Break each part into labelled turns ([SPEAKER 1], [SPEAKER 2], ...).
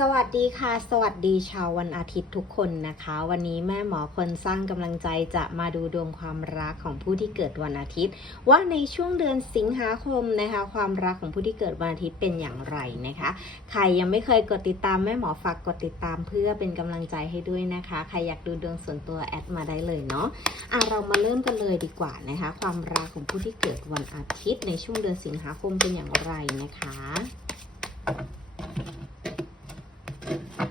[SPEAKER 1] สวัสดีค่ะ สวัสดีชาววันอาทิตย์ทุกคนนะคะ วันนี้แม่หมอคนสร้างกำลังใจจะมาดูดวงความรักของผู้ที่เกิดวันอาทิตย์ ว่าในช่วงเดือนสิงหาคมนะคะ ความรักของผู้ที่เกิดวันอาทิตย์เป็นอย่างไรนะคะ ใครยังไม่เคยกดติดตามแม่หมอฝากกดติดตามเพื่อเป็นกำลังใจให้ด้วยนะคะ ใครอยากดูดวงส่วนตัวแอดมาได้เลยเนาะอะเรามาเริ่มกันเลยดีกว่านะคะ ความรักของผู้ที่เกิดวันอาทิตย์ ในช่วงเดือนสิงหาคมเป็นอย่างไรนะคะ Thank you.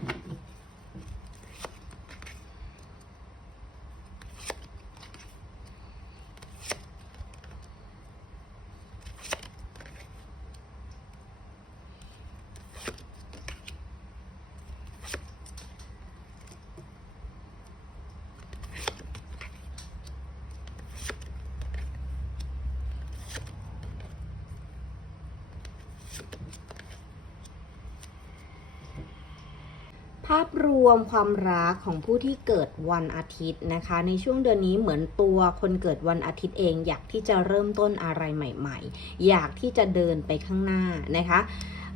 [SPEAKER 1] าพรวมความรักของผู้ที่เกิดวันอาทิตย์นะคะ ในช่วงเดือนนี้เหมือนตัวคนเกิดวันอาทิตย์เอง อยากที่จะเริ่มต้นอะไรใหม่ ๆ อยากที่จะเดินไปข้างหน้านะคะ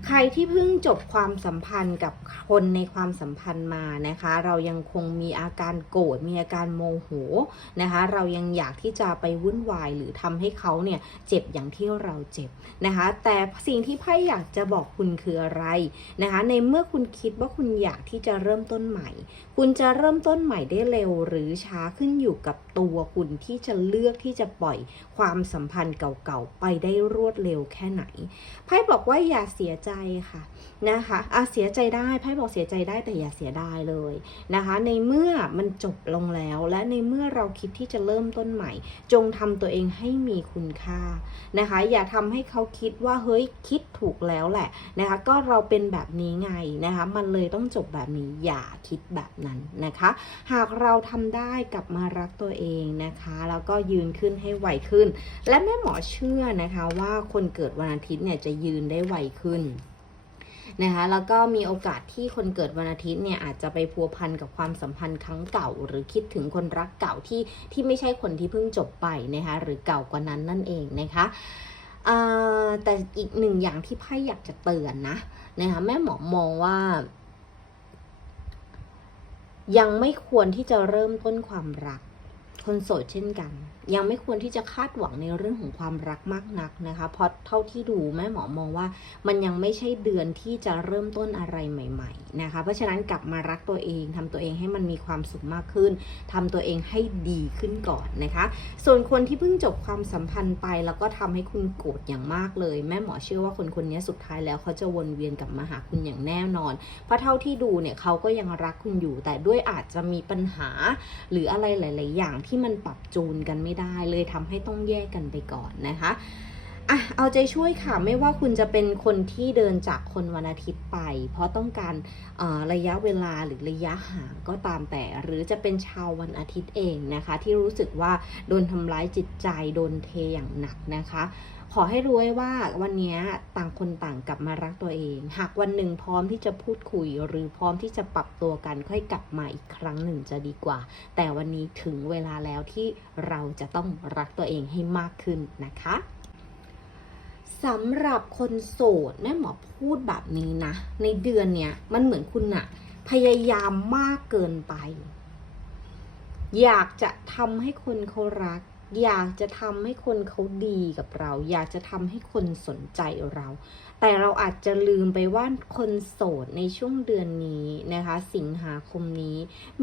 [SPEAKER 1] ใครที่เพิ่งจบความสัมพันธ์กับคนในความสัมพันธ์มานะคะ เรายังคงมีอาการโกรธมีอาการโมโหนะคะ เรายังอยากที่จะไปวุ่นวายหรือทำให้เขาเนี่ยเจ็บอย่างที่เราเจ็บนะคะ แต่สิ่งที่ไพ่อยากจะบอกคุณคืออะไรนะคะ ในเมื่อคุณคิดว่าคุณอยากที่จะเริ่มต้นใหม่ คุณจะเริ่มต้นใหม่ได้เร็วหรือช้าขึ้นอยู่กับตัวคุณที่จะเลือกที่จะปล่อยความสัมพันธ์เก่าๆไปได้รวดเร็วแค่ไหนไพ่บอกว่าอย่าเสียใจค่ะนะคะอะเสียใจได้ไพ่บอกเสียใจได้แต่อย่าเสียดายเลยนะคะ ในเมื่อมันจบลงแล้ว และในเมื่อเราคิดที่จะเริ่มต้นใหม่ จงทำตัวเองให้มีคุณค่านะคะ อย่าทำให้เขาคิดว่าเฮ้ยคิดถูกแล้วแหละนะคะ ก็เราเป็นแบบนี้ไงนะคะ มันเลยต้องจบแบบนี้อย่าคิดแบบนั้นนะคะ หากเราทำได้กลับมารักตัวเองนะคะ แล้วก็ยืนขึ้นให้ไวขึ้น และแม่หมอเชื่อนะคะว่าคนเกิดวันอาทิตย์เนี่ยจะยืนได้ไวขึ้น นะคะแล้วก็มีโอกาสที่คนเกิดวันอาทิตย์เนี่ยอาจจะไปพัวพันกับความสัมพันธ์ครั้งเก่า หรือคิดถึงคนรักเก่าที่ที่ไม่ใช่คนที่เพิ่งจบไปนะคะหรือเก่ากว่านั้นนั่นเองนะคะแต่อีกหนึ่งอย่างที่ไพ่อยากจะเตือนนะนะคะแม่หมอมองว่า ยังไม่ควรที่จะเริ่มต้นความรัก คนโสดเช่นกัน ยังไม่ควรที่จะคาดหวังในเรื่องของความรักมากนักนะคะ เพราะเท่าที่ดูแม่หมอมองว่า มันยังไม่ใช่เดือนที่จะเริ่มต้นอะไรใหม่ๆนะคะ เพราะฉะนั้นกลับมารักตัวเองทำตัวเองให้มันมีความสุขมากขึ้นทำตัวเองให้ดีขึ้นก่อนนะคะ ส่วนคนที่เพิ่งจบความสัมพันธ์ไปแล้วก็ทำให้คุณโกรธอย่างมากเลย แม่หมอเชื่อว่าคนคนนี้สุดท้ายแล้วเขาจะวนเวียนกลับมาหาคุณอย่างแน่นอน เพราะเท่าที่ดูเนี่ยเขาก็ยังรักคุณอยู่ แต่ด้วยอาจจะมีปัญหาหรืออะไรหลาย ๆ อย่างที่มันปรับจูนกันไม่ได้เลยทำให้ต้องแยกกันไปก่อนนะคะ อะเอาใจช่วยค่ะไม่ว่าคุณจะเป็นคนที่เดินจากคนวันอาทิตย์ไป เพราะต้องการระยะเวลาหรือระยะห่างก็ตามแต่ หรือจะเป็นชาววันอาทิตย์เองนะคะ ที่รู้สึกว่าโดนทำร้ายจิตใจโดนเทอย่างหนักนะคะขอให้รู้ไว้ว่าวันนี้ต่างคนต่างกลับมารักตัวเอง หากวันหนึ่งพร้อมที่จะพูดคุย หรือพร้อมที่จะปรับตัวกันค่อยกลับมาอีกครั้งหนึ่งจะดีกว่า แต่วันนี้ถึงเวลาแล้วที่เราจะต้องรักตัวเองให้มากขึ้นนะคะ สำหรับคนโสดแม่หมอพูดแบบนี้นะ ในเดือนเนี้ยมันเหมือนคุณอะพยายามมากเกินไป อยากจะทำให้คนเขารัก อยากจะทำให้คนเขาดีกับเรา อยากจะทำให้คนสนใจเรา แต่เราอาจจะลืมไปว่าคนโสดในช่วงเดือนนี้นะคะ สิงหาคมนี้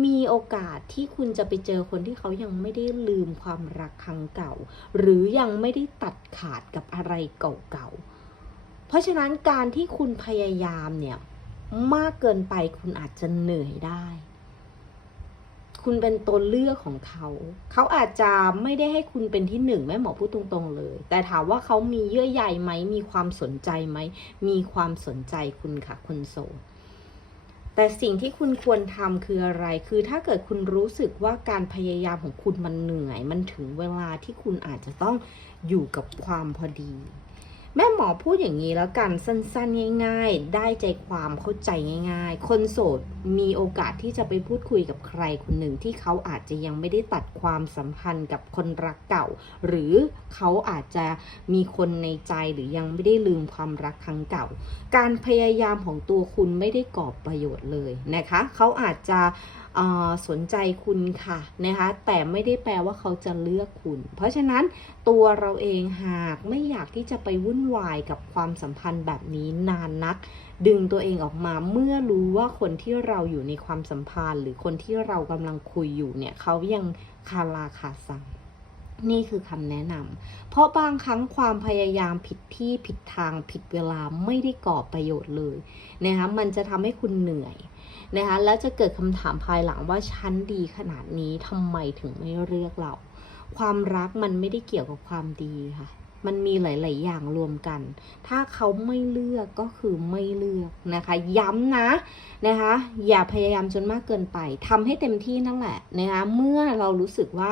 [SPEAKER 1] มีโอกาสที่คุณจะไปเจอคนที่เขายังไม่ได้ลืมความรักครั้งเก่า หรือยังไม่ได้ตัดขาดกับอะไรเก่าๆ เพราะฉะนั้นการที่คุณพยายามเนี่ยมากเกินไปคุณอาจจะเหนื่อยได้ คุณเป็นตัวเลือกของเขา เขาอาจจะไม่ได้ให้คุณเป็นที่หนึ่งแม่หมอพูดตรงๆเลย แต่ถามว่าเขามีเยื่อใยไหม มีความสนใจไหม มีความสนใจคุณค่ะคนโสด แต่สิ่งที่คุณควรทำคืออะไร คือถ้าเกิดคุณรู้สึกว่าการพยายามของคุณมันเหนื่อย มันถึงเวลาที่คุณอาจจะต้องอยู่กับความพอดี แม่หมอพูดอย่างนี้แล้วกันสั้นๆ ง่าย ๆ ได้ใจความเข้าใจง่าย ๆ คนโสดมีโอกาสที่จะไปพูดคุยกับใครคนหนึ่งที่เขาอาจจะยังไม่ได้ตัดความสัมพันธ์กับคนรักเก่า หรือเขาอาจจะมีคนในใจหรือยังไม่ได้ลืมความรักครั้งเก่า การพยายามของตัวคุณไม่ได้ก่อประโยชน์เลยนะคะ เขาอาจจะ สนใจคุณค่ะนะคะแต่ไม่ได้แปลว่าเขาจะเลือกคุณ เพราะฉะนั้นตัวเราเองหากไม่อยากที่จะไปวุ่นวายกับความสัมพันธ์แบบนี้นานนัก ดึงตัวเองออกมาเมื่อรู้ว่าคนที่เราอยู่ในความสัมพันธ์ หรือคนที่เรากำลังคุยอยู่เนี่ยเขายังคาราคาซัง นี่คือคำแนะนำ เพราะบางครั้งความพยายามผิดที่ผิดทางผิดเวลาไม่ได้ก่อประโยชน์เลยนะคะ มันจะทำให้คุณเหนื่อยนะคะ แล้วจะเกิดคำถามภายหลังว่าฉันดีขนาดนี้ทำไมถึงไม่เลือกเรา ความรักมันไม่ได้เกี่ยวกับความดีค่ะ มันมีหลาย ๆ อย่างรวมกัน ถ้าเขาไม่เลือกก็คือไม่เลือกนะคะ ย้ำนะนะคะ อย่าพยายามจนมากเกินไปทำให้เต็มที่นั่นแหละนะคะ เมื่อเรารู้สึกว่า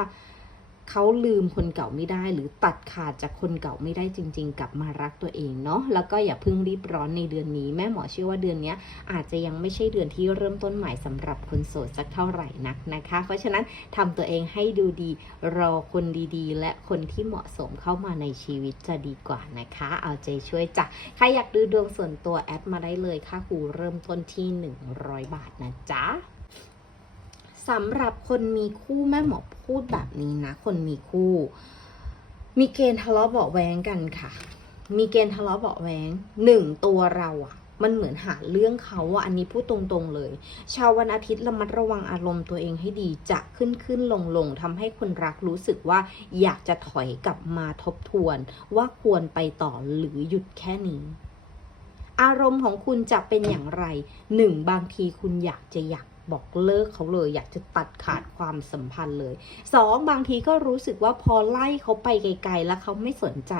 [SPEAKER 1] เขาลืมคนเก่าไม่ได้หรือตัดขาดจากคนเก่าไม่ได้จริง ๆ กลับมารักตัวเองเนาะแล้วก็อย่าเพิ่งรีบร้อนในเดือนนี้ แม่หมอเชื่อว่าเดือนนี้อาจจะยังไม่ใช่เดือนที่เริ่มต้นใหม่สำหรับคนโสดสักเท่าไหร่นักนะคะ เพราะฉะนั้นทำตัวเองให้ดูดีรอคนดีๆ และคนที่เหมาะสมเข้ามาในชีวิตจะดีกว่านะคะ เอาใจช่วยจ้ะใครอยากดูดวงส่วนตัวแอดมาได้เลยค่าครูเริ่มต้นที่ 100 บาทนะจ๊ะ สำหรับคนมีคู่แม่หมอพูดแบบนี้นะ คนมีคู่ มีเกณฑ์ทะเลาะเบาะแว้งกันค่ะ มีเกณฑ์ทะเลาะเบาะแว้งหนึ่งตัวเราอะมันเหมือนหาเรื่องเขาอะอันนี้พูดตรงๆเลย ชาววันอาทิตย์ระมัดระวังอารมณ์ตัวเองให้ดีจะขึ้นขึ้นลงลงทำให้คนรักรู้สึกว่าอยากจะถอยกลับมาทบทวน ว่าควรไปต่อหรือหยุดแค่นี้ อารมณ์ของคุณจะเป็นอย่างไรหนึ่งบางทีคุณอยากจะอยาก บอกเลิกเขาเลย อยากจะตัดขาดความสัมพันธ์เลยสองบางทีก็รู้สึกว่าพอไล่เขาไปไกล ๆ แล้วเขาไม่สนใจ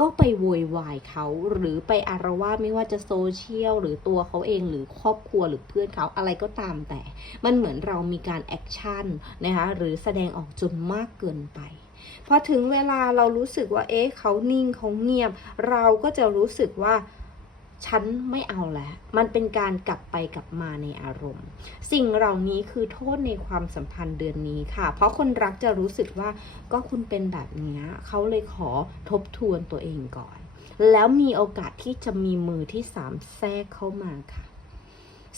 [SPEAKER 1] ก็ไปโวยวายเขาหรือไปอารวาสไม่ว่าจะโซเชียลหรือตัวเขาเองหรือครอบครัวหรือเพื่อนเขาอะไรก็ตามแต่ มันเหมือนเรามีการแอคชั่นนะคะหรือแสดงออกจนมากเกินไปพอถึงเวลาเรารู้สึกว่าเอ๊ะเขานิ่งเขาเงียบ เราก็จะรู้สึกว่า ฉันไม่เอาแล้ว มันเป็นการกลับไปกลับมาในอารมณ์ สิ่งเหล่านี้คือโทษในความสัมพันธ์เดือนนี้ค่ะ เพราะคนรักจะรู้สึกว่าก็คุณเป็นแบบนี้เขาเลยขอทบทวนตัวเองก่อน แล้วมีโอกาสที่จะมีมือที่สามแทรกเข้ามาค่ะ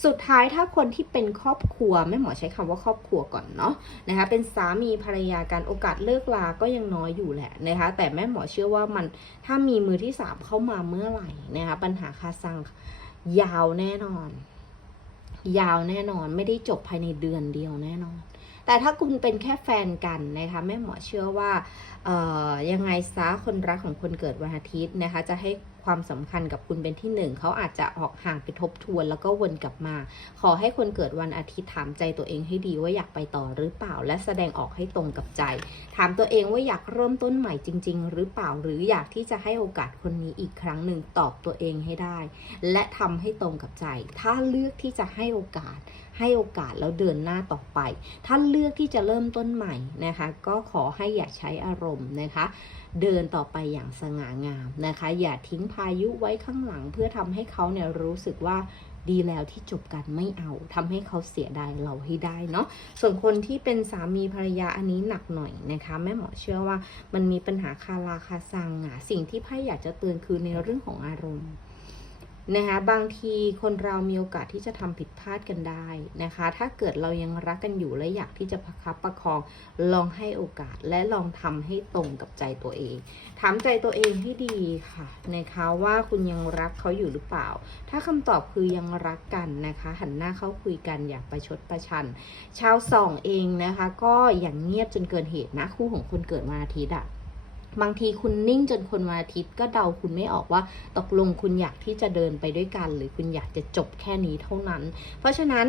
[SPEAKER 1] สุดท้ายถ้าคนที่เป็นครอบครัวแม่หมอใช้คำว่าครอบครัวก่อนเนาะนะคะเป็นสามีภรรยากันโอกาสเลิกลาก็ยังน้อยอยู่แหละนะคะแต่แม่หมอเชื่อว่ามันถ้ามีมือที่สามเข้ามาเมื่อไหร่นะคะปัญหาคาซังยาวแน่นอน ยาวแน่นอนไม่ได้จบภายในเดือนเดียวแน่นอน แต่ถ้าคุณเป็นแค่แฟนกันนะคะแม่หมอเชื่อว่ายังไงซะคนรักของคนเกิดวันอาทิตย์นะคะ จะให้ความสำคัญกับคุณเป็นที่หนึ่งเขาอาจจะออกห่างไปทบทวนแล้วก็วนกลับมา ขอให้คนเกิดวันอาทิตย์ถามใจตัวเองให้ดีว่าอยากไปต่อหรือเปล่า และแสดงออกให้ตรงกับใจ ถามตัวเองว่าอยากเริ่มต้นใหม่จริง ๆ หรือเปล่าหรืออยากที่จะให้โอกาสคนนี้อีกครั้งหนึ่งตอบตัวเองให้ได้ และทำให้ตรงกับใจ ถ้าเลือกที่จะให้โอกาส ให้โอกาสแล้วเดินหน้าต่อไป ถ้าเลือกที่จะเริ่มต้นใหม่นะคะ ก็ขอให้อย่าใช้อารมณ์นะคะ เดินต่อไปอย่างสง่างามนะคะ อย่าทิ้งพายุไว้ข้างหลัง เพื่อทำให้เขาเนี่ยรู้สึกว่าดีแล้วที่จบกันไม่เอาทำให้เขาเสียดายเราให้ได้เนาะส่วนคนที่เป็นสามีภรรยาอันนี้หนักหน่อยนะคะ แม่หมอเชื่อว่ามันมีปัญหาคาราคาซังอะสิ่งที่ไพ่อยากจะเตือนคือในเรื่องของอารมณ์ นะคะ บางทีคนเรามีโอกาสที่จะทำผิดพลาดกันได้นะคะ ถ้าเกิดเรายังรักกันอยู่และอยากที่จะประคับประคอง ลองให้โอกาสและลองทำให้ตรงกับใจตัวเอง ถามใจตัวเองให้ดีค่ะนะคะว่าคุณยังรักเขาอยู่หรือเปล่า ถ้าคำตอบคือยังรักกันนะคะ หันหน้าเข้าคุยกันอย่าประชดประชัน ชาวสองเองนะคะ ก็อย่างเงียบจนเกินเหตุนะคู่ของคนเกิดวันอาทิตย์อะ บางทีคุณนิ่งจนคนวันอาทิตย์ก็เดาคุณไม่ออกว่าตกลงคุณอยากที่จะเดินไปด้วยกัน หรือคุณอยากจะจบแค่นี้เท่านั้น เพราะฉะนั้น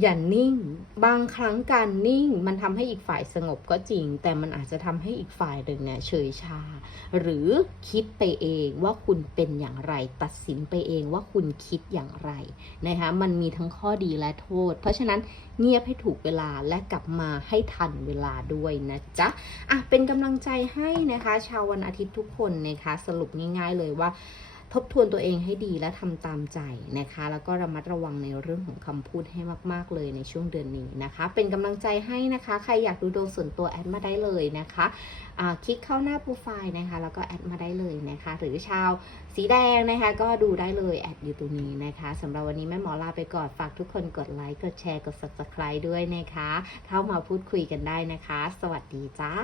[SPEAKER 1] อย่านิ่ง บางครั้งการนิ่งมันทำให้อีกฝ่ายสงบก็จริง แต่มันอาจจะทำให้อีกฝ่ายหนึ่งเนี่ยเฉยชา หรือคิดไปเองว่าคุณเป็นอย่างไร ตัดสินไปเองว่าคุณคิดอย่างไรนะคะมันมีทั้งข้อดีและโทษ เพราะฉะนั้นเงียบให้ถูกเวลาและกลับมาให้ทันเวลาด้วยนะจ๊ะอะเป็นกำลังใจให้นะคะ ชาววันอาทิตย์ทุกคนนะคะสรุปง่าย ๆ เลยว่า ทบทวนตัวเองให้ดีและทำตามใจนะคะ แล้วก็ระมัดระวังในเรื่องของคำพูดให้มาก ๆ เลยในช่วงเดือนนี้นะคะ เป็นกำลังใจให้นะคะ ใครอยากดูดวงส่วนตัวแอดมาได้เลยนะคะอ่าคลิกเข้าหน้าโปรไฟล์นะคะ แล้วก็แอดมาได้เลยนะคะ หรือชาวสีแดงนะคะ ก็ดูได้เลยแอดอยู่ตรงนี้นะคะสำหรับวันนี้แม่หมอลาไปก่อน ฝากทุกคนกดไลค์ กดแชร์ กด subscribe ด้วยนะคะ เข้ามาพูดคุยกันได้นะคะ สวัสดีจ้า